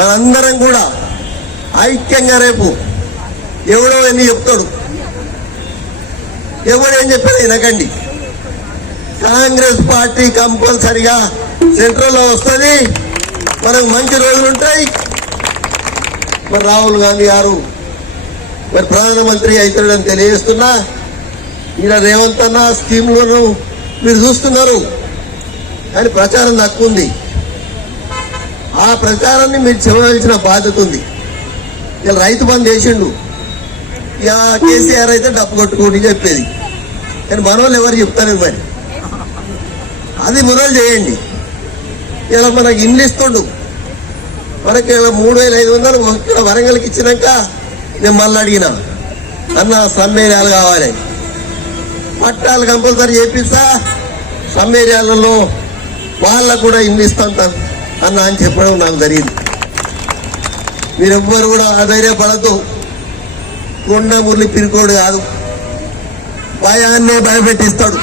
మనందరం కూడా ఐక్యంగా రేపు ఎవడో ఎన్ని చెప్తాడు, ఎవడేం చెప్పాడు వినకండి. కాంగ్రెస్ పార్టీ కంపల్సరిగా సెంట్రల్లో వస్తుంది, మనకు మంచి రోజులు ఉంటాయి. మరి రాహుల్ గాంధీ గారు మరి ప్రధానమంత్రి అవుతాడని తెలియజేస్తున్నా. ఈయన రేవంత్ అన్న స్కీమ్లను మీరు చూస్తున్నారు, కానీ ప్రచారం తక్కువ ఉంది. ఆ ప్రచారాన్ని మీరు చెప్పవలసిన బాధ్యత ఉంది. ఇలా రైతు బంధు చేసిండు, ఇక కేసీఆర్ అయితే డబ్బు కొట్టుకోండి చెప్పేది, కానీ మన వాళ్ళు ఎవరు చెప్తారు మరి? అది మొదలు చేయండి. ఇలా మనకి ఇండ్లు ఇస్తుండు, మనకి 3500 ఇక్కడ వరంగల్కి ఇచ్చినాక నేను మళ్ళీ అడిగిన అన్న సమ్మేళాలు కావాలి, పట్టాలు కంపల్సరీ చేపిస్తా, సమ్మేళాలలో వాళ్ళకు కూడా ఇండ్లు ఇస్తాను అన్న అని చెప్పడం నాకు జరిగింది. మీరెవ్వరు కూడా అధైర్యపడద్దు. కొండ మురళి పిరికోడు కాదు, భయాన్నే భయపెట్టిస్తాడు.